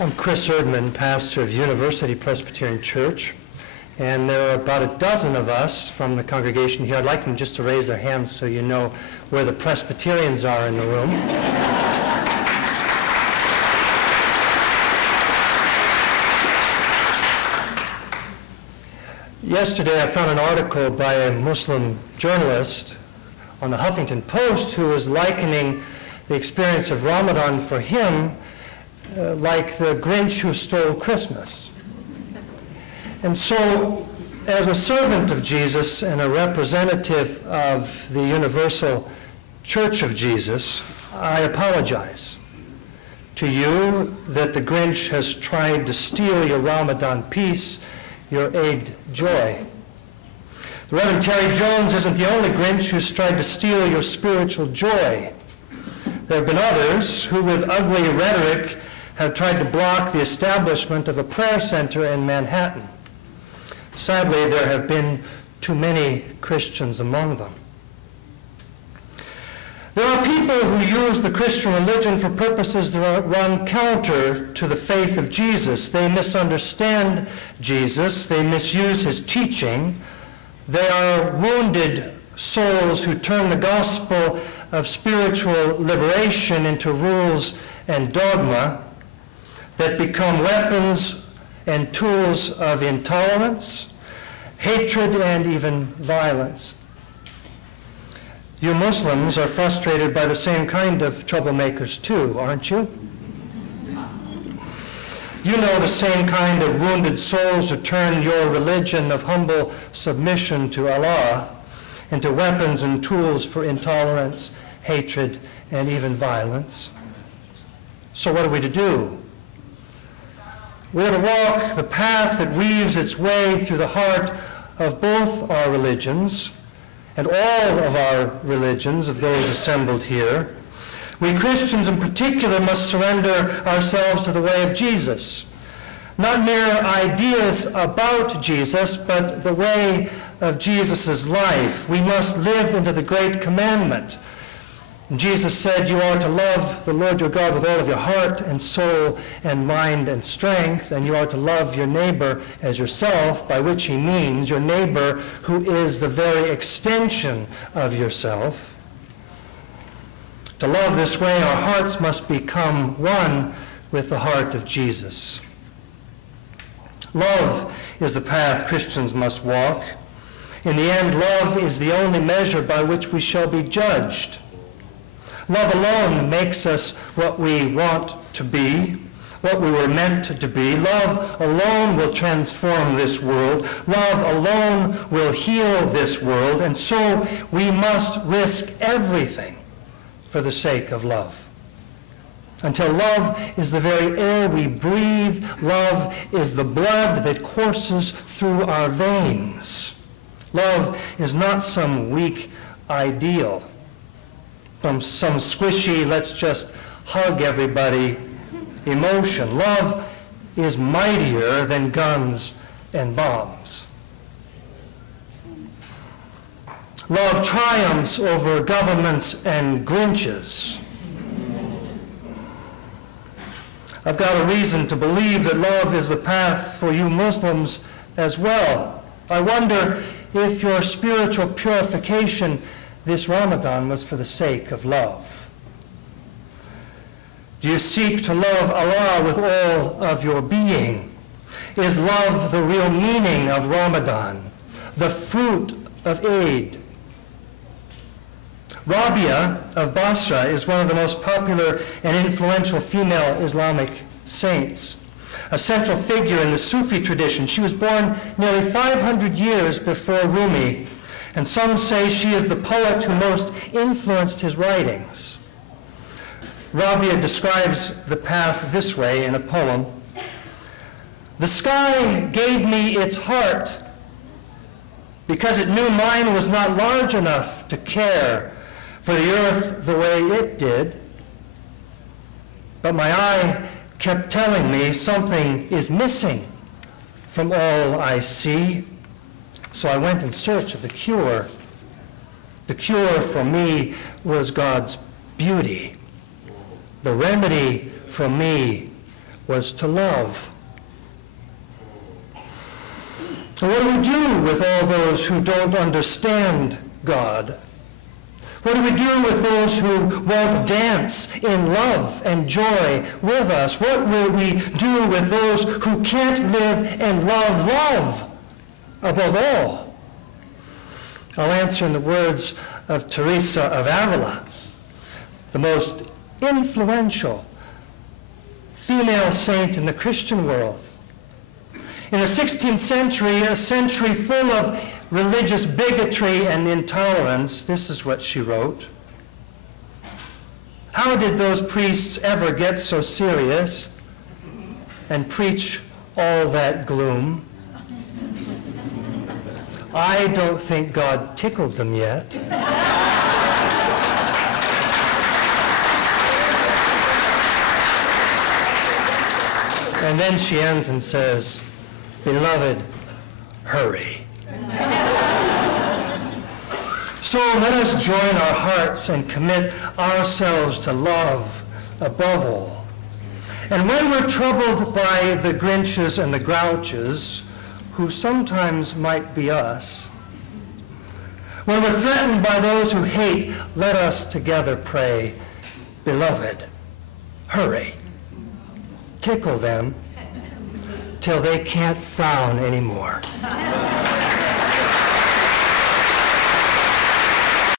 I'm Chris Erdman, pastor of University Presbyterian Church, and there are about a dozen of us from the congregation here. I'd like them just to raise their hands so you know where the Presbyterians are in the room. Yesterday I found an article by a Muslim journalist on the Huffington Post who was likening the experience of Ramadan for him like the Grinch who stole Christmas. And so, as a servant of Jesus and a representative of the Universal Church of Jesus, I apologize to you that the Grinch has tried to steal your Ramadan peace, your Eid joy. The Reverend Terry Jones isn't the only Grinch who's tried to steal your spiritual joy. There have been others who, with ugly rhetoric, have tried to block the establishment of a prayer center in Manhattan. Sadly, there have been too many Christians among them. There are people who use the Christian religion for purposes that run counter to the faith of Jesus. They misunderstand Jesus. They misuse his teaching. They are wounded souls who turn the gospel of spiritual liberation into rules and dogma that become weapons and tools of intolerance, hatred, and even violence. You Muslims are frustrated by the same kind of troublemakers too, aren't you? You know the same kind of wounded souls who turn your religion of humble submission to Allah into weapons and tools for intolerance, hatred, and even violence. So what are we to do? We are to walk the path that weaves its way through the heart of both our religions and all of our religions, of those assembled here. We Christians in particular must surrender ourselves to the way of Jesus. Not mere ideas about Jesus, but the way of Jesus' life. We must live into the great commandment. Jesus said, you are to love the Lord your God with all of your heart and soul and mind and strength, and you are to love your neighbor as yourself, by which he means your neighbor who is the very extension of yourself. To love this way, our hearts must become one with the heart of Jesus. Love is the path Christians must walk. In the end, love is the only measure by which we shall be judged. Love alone makes us what we want to be, what we were meant to be. Love alone will transform this world. Love alone will heal this world. And so we must risk everything for the sake of love. Until love is the very air we breathe, love is the blood that courses through our veins. Love is not some weak ideal, some squishy, let's just hug everybody emotion. Love is mightier than guns and bombs. Love triumphs over governments and Grinches. I've got a reason to believe that love is the path for you Muslims as well. I wonder if your spiritual purification this Ramadan was for the sake of love. Do you seek to love Allah with all of your being? Is love the real meaning of Ramadan, the fruit of Eid? Rabia of Basra is one of the most popular and influential female Islamic saints, a central figure in the Sufi tradition. She was born nearly 500 years before Rumi, and some say she is the poet who most influenced his writings. Rabia describes the path this way in a poem. The sky gave me its heart because it knew mine was not large enough to care for the earth the way it did. But my eye kept telling me something is missing from all I see. So I went in search of the cure. The cure for me was God's beauty. The remedy for me was to love. And what do we do with all those who don't understand God? What do we do with those who won't dance in love and joy with us? What will we do with those who can't live and love love above all? I'll answer in the words of Teresa of Avila, the most influential female saint in the Christian world. In the 16th century, a century full of religious bigotry and intolerance, this is what she wrote. How did those priests ever get so serious and preach all that gloom? I don't think God tickled them yet. And then she ends and says, "Beloved, hurry." So let us join our hearts and commit ourselves to love above all. And when we're troubled by the Grinches and the Grouches, who sometimes might be us, when we're threatened by those who hate, let us together pray, "Beloved, hurry." Tickle them till they can't frown anymore.